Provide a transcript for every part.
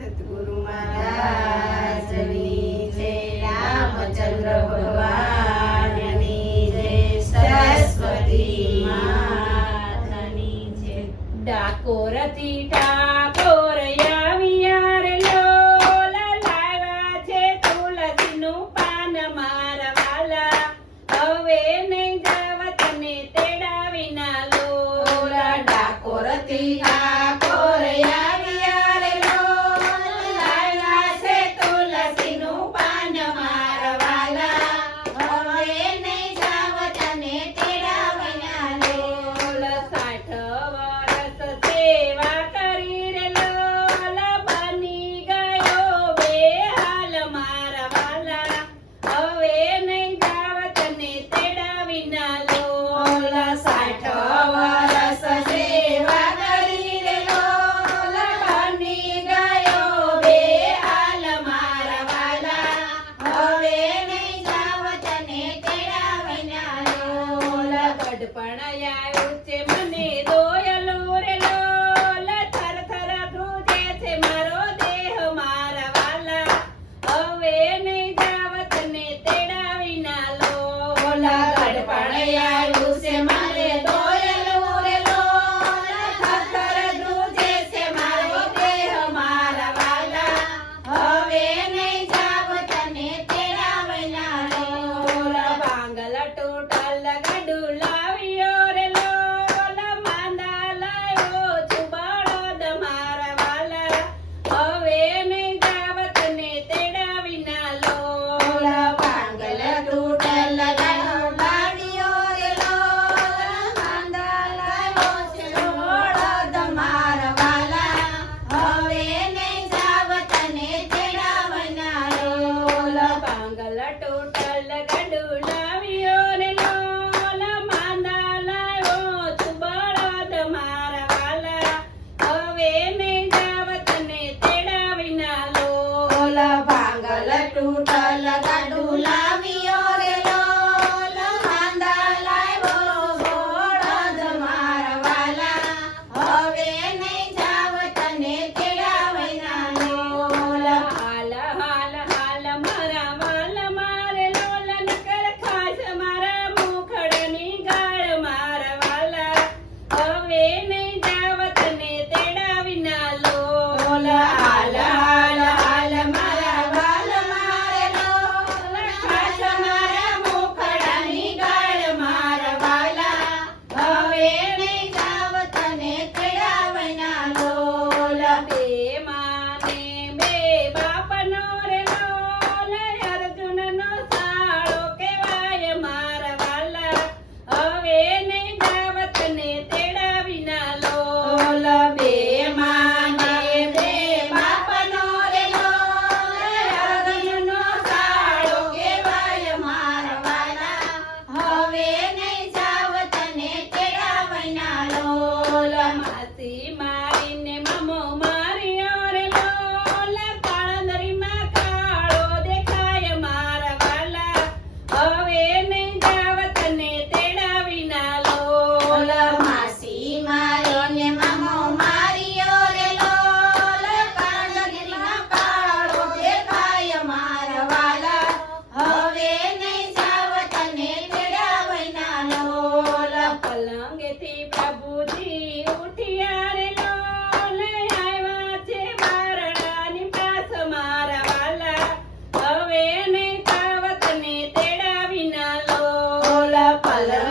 सतगुरु અડપણ મને દોયલો રે લોલ. મારો દેહ મારા વાલા. હવે નહીં જાવત ને તેડા વિના લોલ અડપણ આવ્યા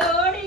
തോടി